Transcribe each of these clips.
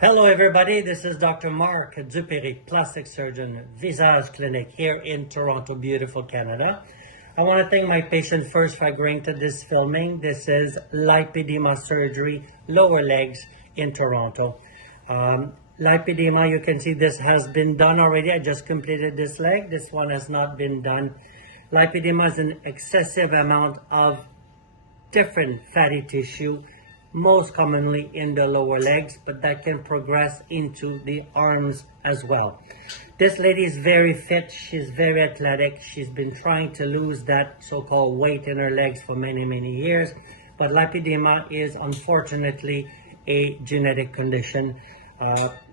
Hello everybody, this is Dr. Mark DuPéré, plastic surgeon, Visage Clinic here in Toronto, beautiful Canada. I want to thank my patient first for agreeing to this filming. This is lipedema surgery, lower legs in Toronto. Lipedema, you can see this has been done already. I just completed this leg. This one has not been done. Lipedema is an excessive amount of different fatty tissue, most commonly in the lower legs, but that can progress into the arms as well. This lady is very fit. She's very athletic. She's been trying to lose that so-called weight in her legs for many years, but lipedema is unfortunately a genetic condition.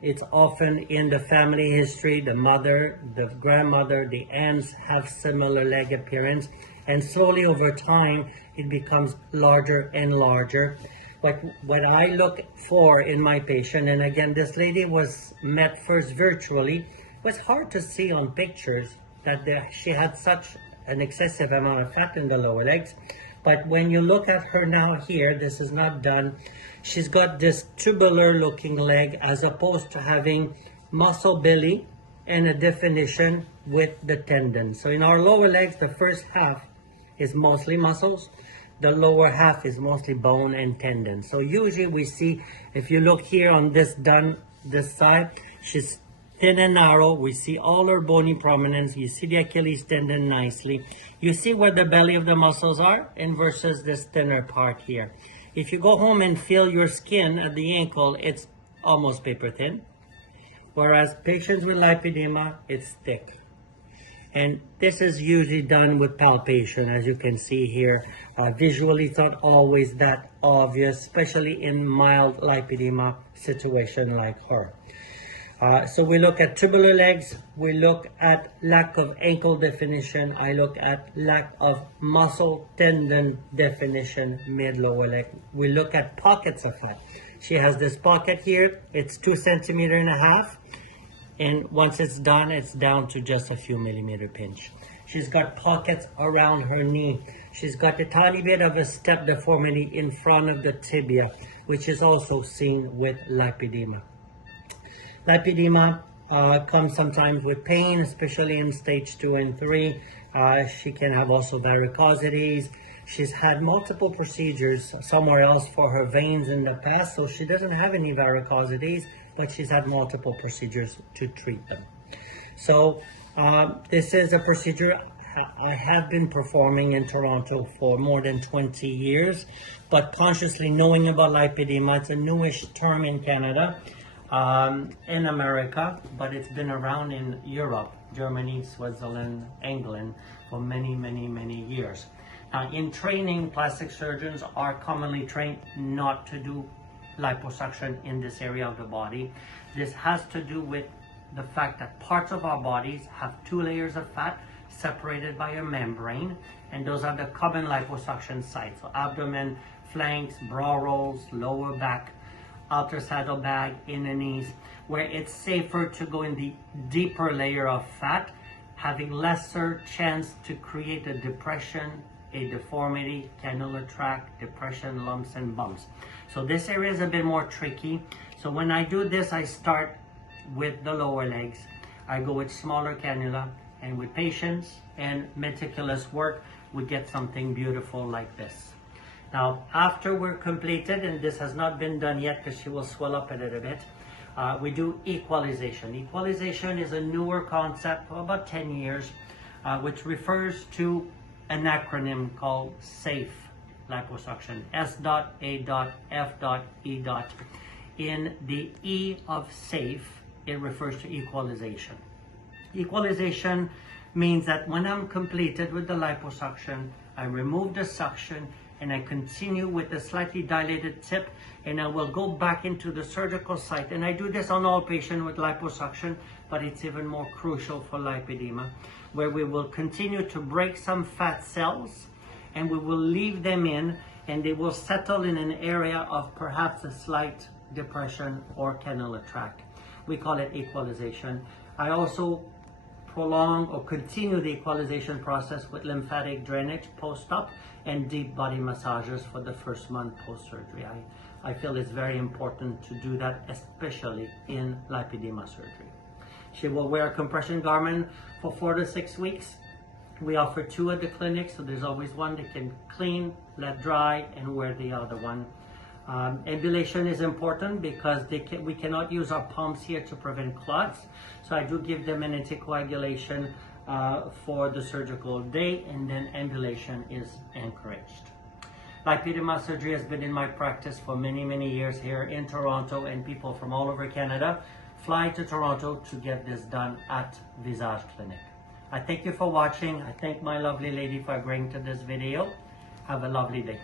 It's often in the family history. The mother, the grandmother, the aunts have similar leg appearance, and slowly over time it becomes larger and larger. But what I look for in my patient, and again, this lady was met first virtually, it was hard to see on pictures that she had such an excessive amount of fat in the lower legs. But when you look at her now here, this is not done. She's got this tubular looking leg as opposed to having muscle belly and a definition with the tendon. So in our lower legs, the first half is mostly muscles. The lower half is mostly bone and tendon. So usually we see, if you look here on this side, she's thin and narrow. We see all her bony prominence. You see the Achilles tendon nicely. You see where the belly of the muscles are and versus this thinner part here. If you go home and feel your skin at the ankle, it's almost paper thin. Whereas patients with lipedema, it's thick. And this is usually done with palpation, as you can see here. Visually, it's not always that obvious, especially in mild lipedema situation like her. So we look at tubular legs, we look at lack of ankle definition, I look at lack of muscle tendon definition mid-lower leg. We look at pockets of fat. She has this pocket here, it's 2.5 centimeters. And once it's done, it's down to just a few millimeter pinch. She's got pockets around her knee. She's got a tiny bit of a step deformity in front of the tibia, which is also seen with lipedema. Lipedema comes sometimes with pain, especially in stage 2 and 3. She can have also varicosities. She's had multiple procedures somewhere else for her veins in the past, so she doesn't have any varicosities, but she's had multiple procedures to treat them. So this is a procedure I have been performing in Toronto for more than 20 years, but consciously knowing about lipedema, it's a newish term in Canada, in America, but it's been around in Europe, Germany, Switzerland, England for many years. In training, plastic surgeons are commonly trained not to do liposuction in this area of the body. This has to do with the fact that parts of our bodies have 2 layers of fat separated by a membrane, and those are the common liposuction sites. So abdomen, flanks, bra rolls, lower back, outer saddle bag, inner knees, where it's safer to go in the deeper layer of fat, having lesser chance to create a depression, a deformity, cannula tract, depression, lumps and bumps. So this area is a bit more tricky. So when I do this, I start with the lower legs. I go with smaller cannula, and with patience and meticulous work, we get something beautiful like this. Now, after we're completed, and this has not been done yet because she will swell up a little bit, we do equalization. Equalization is a newer concept of about 10 years, which refers to an acronym called SAFE liposuction, S.A.F.E. In the E of SAFE, it refers to equalization. Equalization means that when I'm completed with the liposuction, I remove the suction and I continue with a slightly dilated tip, and I will go back into the surgical site. And I do this on all patients with liposuction, but it's even more crucial for lipedema, where we will continue to break some fat cells and we will leave them in, and they will settle in an area of perhaps a slight depression or cannula tract. We call it equalization. I also prolong or continue the equalization process with lymphatic drainage post-op and deep body massages for the first month post-surgery. I feel it's very important to do that, especially in lipedema surgery. She will wear a compression garment for 4 to 6 weeks. We offer 2 at the clinic, so there's always one they can clean, let dry, and wear the other one. Ambulation is important because we cannot use our pumps here to prevent clots. So I do give them an anticoagulation for the surgical day, and then ambulation is encouraged. Lipedema surgery has been in my practice for many, many years here in Toronto, and people from all over Canada fly to Toronto to get this done at Visage Clinic. I thank you for watching. I thank my lovely lady for agreeing to this video. Have a lovely day.